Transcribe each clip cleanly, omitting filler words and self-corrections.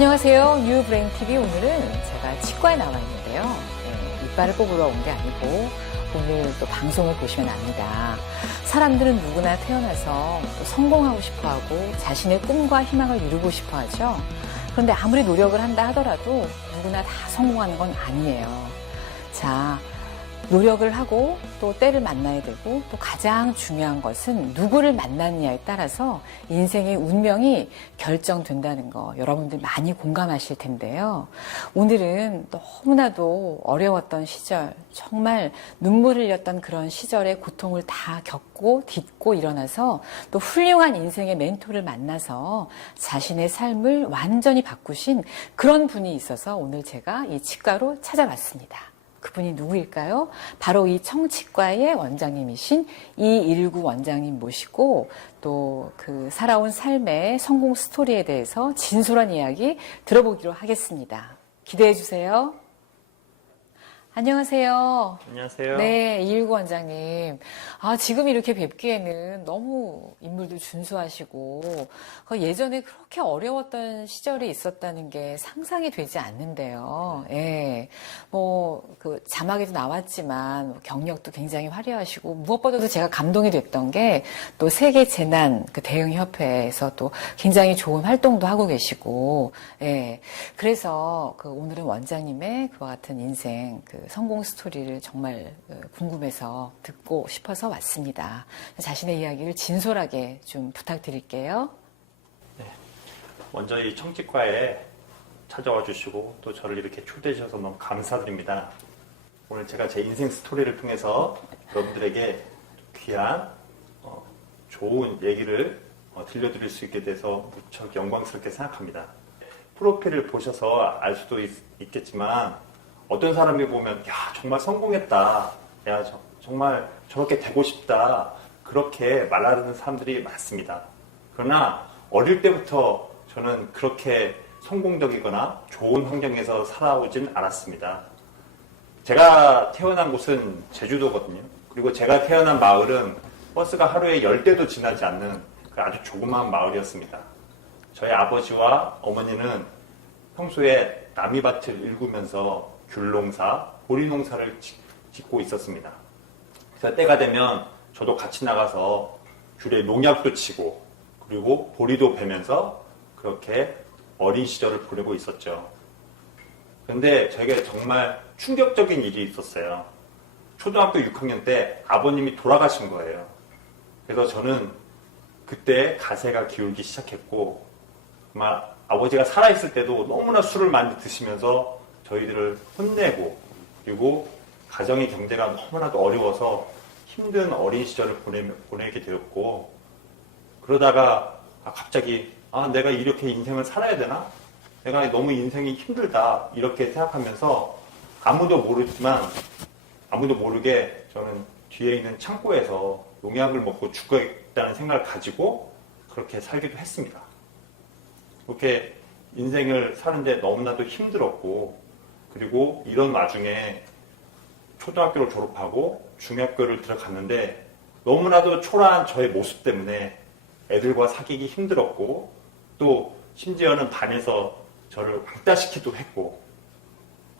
안녕하세요. 뉴브레인TV. 오늘은 제가 치과에 나와 있는데요. 이빨을 뽑으러 온 게 아니고 오늘 또 방송을 보시면 압니다. 사람들은 누구나 태어나서 또 성공하고 싶어하고 자신의 꿈과 희망을 이루고 싶어하죠. 그런데 아무리 노력을 한다 하더라도 누구나 다 성공하는 건 아니에요. 자, 노력을 하고 또 때를 만나야 되고 또 가장 중요한 것은 누구를 만났느냐에 따라서 인생의 운명이 결정된다는 거 여러분들 많이 공감하실 텐데요. 오늘은 너무나도 어려웠던 시절, 정말 눈물 흘렸던 그런 시절의 고통을 다 겪고 딛고 일어나서 또 훌륭한 인생의 멘토를 만나서 자신의 삶을 완전히 바꾸신 그런 분이 있어서 오늘 제가 이 치과로 찾아왔습니다. 그분이 누구일까요? 바로 이 청치과의 원장님이신 이일구 원장님 모시고 또 그 살아온 삶의 성공 스토리에 대해서 진솔한 이야기 들어보기로 하겠습니다. 기대해 주세요. 안녕하세요. 안녕하세요. 네, 이일구 원장님. 지금 이렇게 뵙기에는 너무 인물도 준수하시고, 예전에 그렇게 어려웠던 시절이 있었다는 게 상상이 되지 않는데요. 예. 자막에도 나왔지만, 경력도 굉장히 화려하시고, 무엇보다도 제가 감동이 됐던 게, 또 세계재난 대응협회에서 또 굉장히 좋은 활동도 하고 계시고, 예. 그래서 오늘은 원장님의 그와 같은 인생, 성공 스토리를 정말 궁금해서 듣고 싶어서 왔습니다. 자신의 이야기를 진솔하게 좀 부탁드릴게요. 네. 먼저 이 청치과에 찾아와 주시고 또 저를 이렇게 초대해 주셔서 너무 감사드립니다. 오늘 제가 제 인생 스토리를 통해서 여러분들에게 귀한 좋은 얘기를 들려드릴 수 있게 돼서 무척 영광스럽게 생각합니다. 프로필을 보셔서 알 수도 있겠지만 어떤 사람이 보면 야 정말 성공했다, 야 정말 저렇게 되고 싶다, 그렇게 말하는 사람들이 많습니다. 그러나 어릴 때부터 저는 그렇게 성공적이거나 좋은 환경에서 살아오진 않았습니다. 제가 태어난 곳은 제주도거든요. 그리고 제가 태어난 마을은 버스가 하루에 10대도 지나지 않는 아주 조그마한 마을이었습니다. 저희 아버지와 어머니는 평소에 남이밭을 일구면서 귤농사, 보리농사를 짓고 있었습니다. 그래서 때가 되면 저도 같이 나가서 귤에 농약도 치고 그리고 보리도 베면서 그렇게 어린 시절을 보내고 있었죠. 그런데 저에게 정말 충격적인 일이 있었어요. 초등학교 6학년 때 아버님이 돌아가신 거예요. 그래서 저는 그때 가세가 기울기 시작했고 정말 아버지가 살아있을 때도 너무나 술을 많이 드시면서 저희들을 혼내고 그리고 가정의 경제가 너무나도 어려워서 힘든 어린 시절을 보내게 되었고 그러다가 갑자기 내가 이렇게 인생을 살아야 되나? 내가 너무 인생이 힘들다 이렇게 생각하면서 아무도 모르게 저는 뒤에 있는 창고에서 농약을 먹고 죽겠다는 생각을 가지고 그렇게 살기도 했습니다. 그렇게 인생을 사는데 너무나도 힘들었고 그리고 이런 와중에 초등학교를 졸업하고 중학교를 들어갔는데 너무나도 초라한 저의 모습 때문에 애들과 사귀기 힘들었고 또 심지어는 반에서 저를 왕따시키기도 했고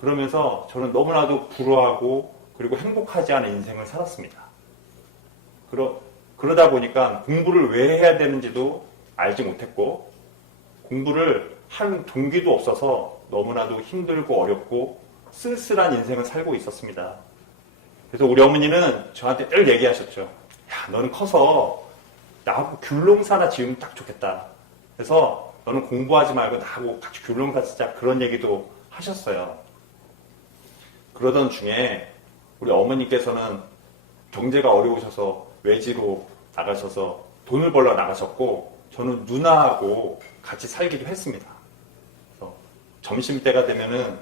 그러면서 저는 너무나도 불우하고 그리고 행복하지 않은 인생을 살았습니다. 그러다 보니까 공부를 왜 해야 되는지도 알지 못했고 공부를 할 동기도 없어서 너무나도 힘들고 어렵고 쓸쓸한 인생을 살고 있었습니다. 그래서 우리 어머니는 저한테 늘 얘기하셨죠. 야, 너는 커서 나하고 귤농사나 지으면 딱 좋겠다. 그래서 너는 공부하지 말고 나하고 같이 귤농사 짓자, 그런 얘기도 하셨어요. 그러던 중에 우리 어머니께서는 경제가 어려우셔서 외지로 나가셔서 돈을 벌러 나가셨고 저는 누나하고 같이 살기도 했습니다. 그래서 점심때가 되면은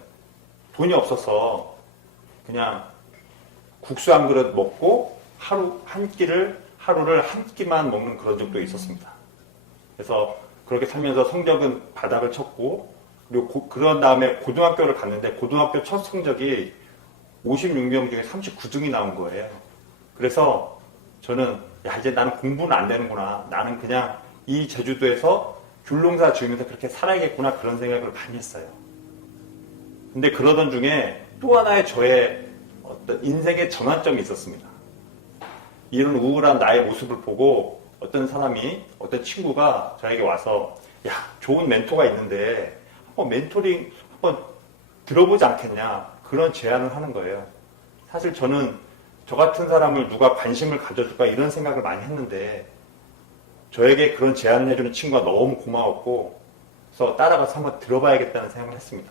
돈이 없어서 그냥 국수 한 그릇 먹고 하루를 한 끼만 먹는 그런 적도 있었습니다. 그래서 그렇게 살면서 성적은 바닥을 쳤고 그리고 그런 다음에 고등학교를 갔는데 고등학교 첫 성적이 56명 중에 39등이 나온 거예요. 그래서 저는 이제 나는 공부는 안 되는구나. 나는 그냥 이 제주도에서 귤농사 지으면서 그렇게 살아야겠구나 그런 생각을 많이 했어요. 근데 그러던 중에 또 하나의 저의 어떤 인생의 전환점이 있었습니다. 이런 우울한 나의 모습을 보고 어떤 사람이, 어떤 친구가 저에게 와서 야, 좋은 멘토가 있는데 한번 멘토링 한번 들어보지 않겠냐 그런 제안을 하는 거예요. 사실 저는 저 같은 사람을 누가 관심을 가져줄까 이런 생각을 많이 했는데 저에게 그런 제안을 해주는 친구가 너무 고마웠고 그래서 따라가서 한번 들어봐야겠다는 생각을 했습니다.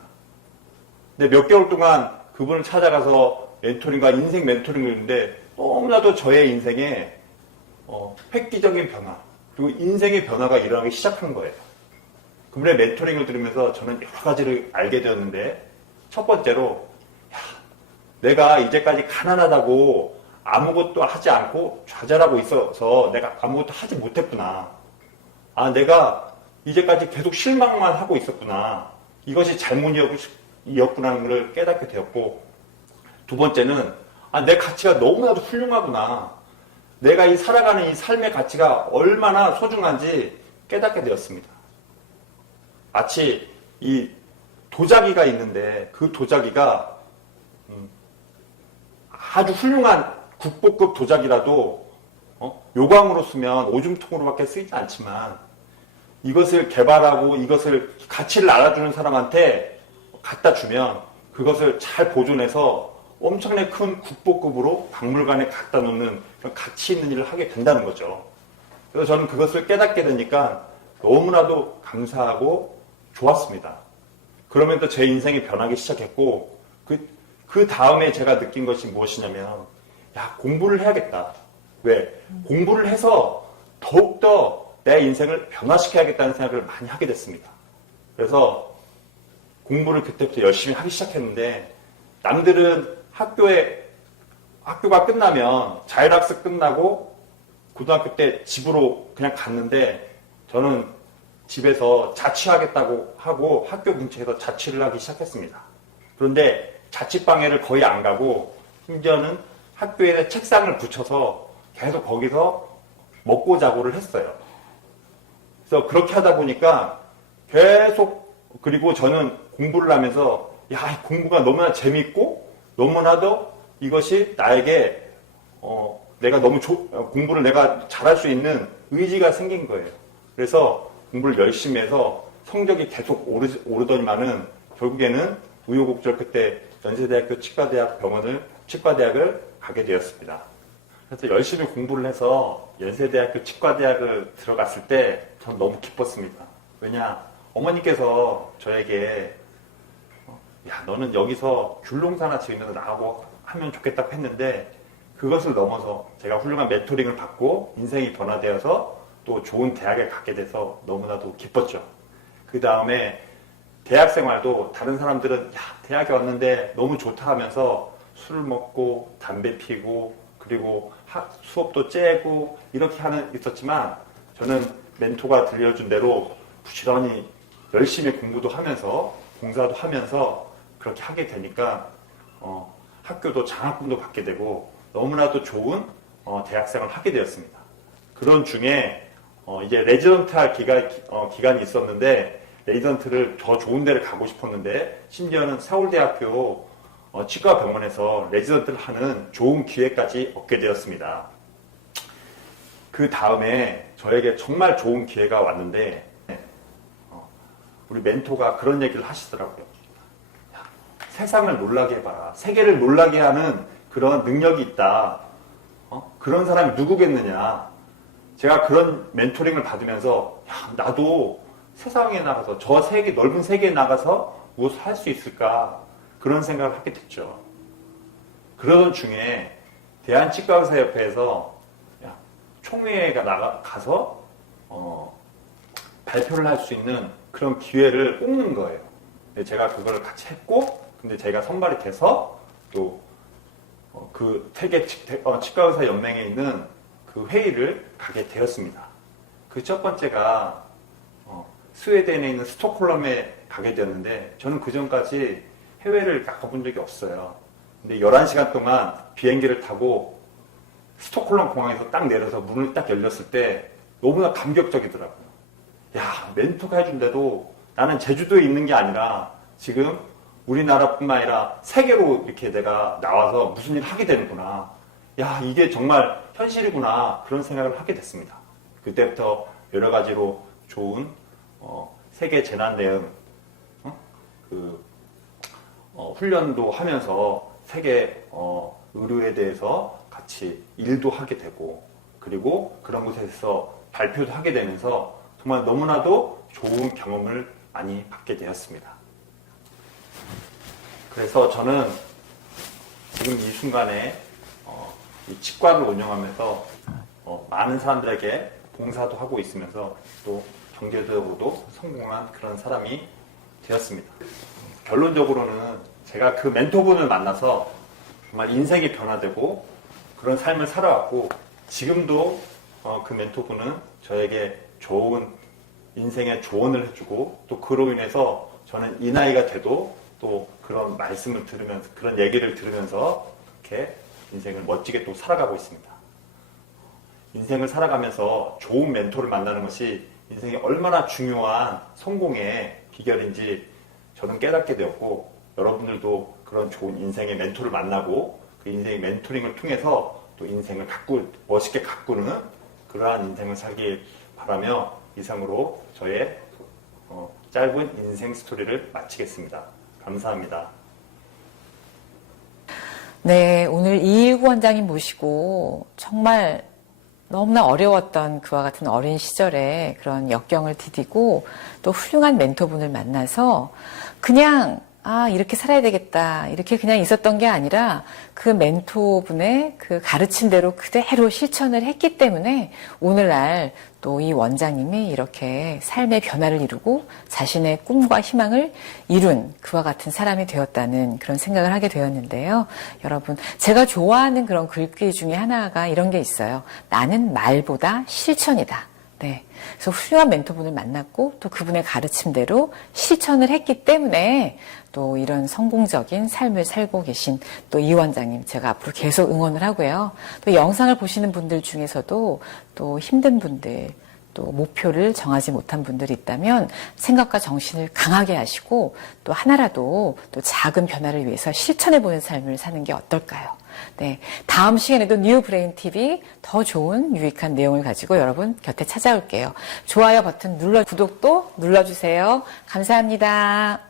근데 몇 개월 동안 그분을 찾아가서 멘토링과 인생 멘토링을 했는데 너무나도 저의 인생에 획기적인 변화 그리고 인생의 변화가 일어나기 시작한 거예요. 그분의 멘토링을 들으면서 저는 여러 가지를 알게 되었는데 첫 번째로 야, 내가 이제까지 가난하다고 아무것도 하지 않고 좌절하고 있어서 내가 아무것도 하지 못했구나. 아, 내가 이제까지 계속 실망만 하고 있었구나. 이것이 잘못이었구나는 걸 깨닫게 되었고 두 번째는 아, 내 가치가 너무나도 훌륭하구나. 내가 이 살아가는 이 삶의 가치가 얼마나 소중한지 깨닫게 되었습니다. 마치 이 도자기가 있는데 그 도자기가 아주 훌륭한 국보급 도자기라도 요강으로 쓰면 오줌통으로밖에 쓰이지 않지만 이것을 개발하고 이것을 가치를 알아주는 사람한테 갖다 주면 그것을 잘 보존해서 엄청나게 큰 국보급으로 박물관에 갖다 놓는 그런 가치 있는 일을 하게 된다는 거죠. 그래서 저는 그것을 깨닫게 되니까 너무나도 감사하고 좋았습니다. 그러면서 제 인생이 변하기 시작했고 그 다음에 제가 느낀 것이 무엇이냐면 야, 공부를 해야겠다. 왜? 공부를 해서 더욱더 내 인생을 변화시켜야겠다는 생각을 많이 하게 됐습니다. 그래서 공부를 그때부터 열심히 하기 시작했는데 남들은 학교가 끝나면 자율학습 끝나고 고등학교 때 집으로 그냥 갔는데 저는 집에서 자취하겠다고 하고 학교 근처에서 자취를 하기 시작했습니다. 그런데 자취방에를 거의 안 가고 심지어는 학교에 책상을 붙여서 계속 거기서 먹고 자고를 했어요. 그래서 그렇게 하다 보니까 계속 그리고 저는 공부를 하면서 야, 공부가 너무나 재밌고 너무나도 이것이 나에게 내가 너무 공부를 내가 잘할 수 있는 의지가 생긴 거예요. 그래서 공부를 열심히 해서 성적이 계속 오르더니만은 결국에는 우여곡절 그때 연세대학교 치과대학을 가게 되었습니다. 그래서 열심히 공부를 해서 연세대학교 치과대학을 들어갔을 때 전 너무 기뻤습니다. 왜냐 어머니께서 저에게 야, 너는 여기서 귤농사나 지으면서 나하고 하면 좋겠다고 했는데 그것을 넘어서 제가 훌륭한 멘토링을 받고 인생이 변화되어서 또 좋은 대학에 가게 돼서 너무나도 기뻤죠. 그 다음에 대학 생활도 다른 사람들은 야, 대학에 왔는데 너무 좋다 하면서 술 먹고 담배 피고 그리고 수업도 째고 이렇게 있었지만 저는 멘토가 들려준 대로 부지런히 열심히 공부도 하면서 봉사도 하면서 그렇게 하게 되니까 학교도 장학금도 받게 되고 너무나도 좋은 대학생을 하게 되었습니다. 그런 중에 이제 레지던트 할 기간이 있었는데 레지던트를 더 좋은 데를 가고 싶었는데 심지어는 서울대학교 치과병원에서 레지던트를 하는 좋은 기회까지 얻게 되었습니다. 그 다음에 저에게 정말 좋은 기회가 왔는데 우리 멘토가 그런 얘기를 하시더라고요. 야, 세상을 놀라게 해봐라. 세계를 놀라게 하는 그런 능력이 있다. 그런 사람이 누구겠느냐. 제가 그런 멘토링을 받으면서 야, 나도 세상에 나가서 넓은 세계에 나가서 무엇을 할 수 있을까 그런 생각을 하게 됐죠. 그러던 중에 대한치과의사협회에서 총회가 가서 발표를 할 수 있는 그런 기회를 뽑는 거예요. 제가 그걸 같이 했고, 근데 제가 선발이 돼서 또 그 세계 치과의사 연맹에 있는 그 회의를 가게 되었습니다. 그 첫 번째가 스웨덴에 있는 스톡홀름에 가게 되었는데 저는 그 전까지 해외를 나가본 적이 없어요. 근데 11시간 동안 비행기를 타고 스톡홀름 공항에서 딱 내려서 문을 딱 열렸을 때 너무나 감격적이더라고요. 야, 멘토가 해준데도 나는 제주도에 있는 게 아니라 지금 우리나라뿐만 아니라 세계로 이렇게 내가 나와서 무슨 일을 하게 되는구나. 야, 이게 정말 현실이구나. 그런 생각을 하게 됐습니다. 그때부터 여러 가지로 좋은 세계 재난 대응 훈련도 하면서 세계 의료에 대해서 같이 일도 하게 되고, 그리고 그런 곳에서 발표도 하게 되면서 정말 너무나도 좋은 경험을 많이 받게 되었습니다. 그래서 저는 지금 이 순간에 이 치과를 운영하면서 많은 사람들에게 봉사도 하고 있으면서 또 경제적으로도 성공한 그런 사람이 되었습니다. 결론적으로는 제가 그 멘토분을 만나서 정말 인생이 변화되고 그런 삶을 살아왔고, 지금도 그 멘토분은 저에게 좋은 인생의 조언을 해주고, 또 그로 인해서 저는 이 나이가 돼도 또 그런 말씀을 들으면서, 그런 얘기를 들으면서 이렇게 인생을 멋지게 또 살아가고 있습니다. 인생을 살아가면서 좋은 멘토를 만나는 것이 인생이 얼마나 중요한 성공의 비결인지 저는 깨닫게 되었고, 여러분들도 그런 좋은 인생의 멘토를 만나고 그 인생의 멘토링을 통해서 또 인생을 멋있게 가꾸는 그러한 인생을 살길 바라며 이상으로 저의 짧은 인생 스토리를 마치겠습니다. 감사합니다. 네, 오늘 이일구 원장님 모시고 정말 너무나 어려웠던 그와 같은 어린 시절에 그런 역경을 디디고 또 훌륭한 멘토분을 만나서 그냥 이렇게 살아야 되겠다, 이렇게 그냥 있었던 게 아니라 그 멘토분의 그 가르침대로 그대로 실천을 했기 때문에 오늘날 또 이 원장님이 이렇게 삶의 변화를 이루고 자신의 꿈과 희망을 이룬 그와 같은 사람이 되었다는 그런 생각을 하게 되었는데요. 여러분, 제가 좋아하는 그런 글귀 중에 하나가 이런 게 있어요. 나는 말보다 실천이다. 네. 그래서 훌륭한 멘토분을 만났고 또 그분의 가르침대로 실천을 했기 때문에 또 이런 성공적인 삶을 살고 계신 또 이 원장님 제가 앞으로 계속 응원을 하고요. 또 영상을 보시는 분들 중에서도 또 힘든 분들, 또 목표를 정하지 못한 분들이 있다면 생각과 정신을 강하게 하시고 또 하나라도 또 작은 변화를 위해서 실천해보는 삶을 사는 게 어떨까요? 네, 다음 시간에도 뉴브레인TV 더 좋은 유익한 내용을 가지고 여러분 곁에 찾아올게요. 좋아요 버튼 구독도 눌러주세요. 감사합니다.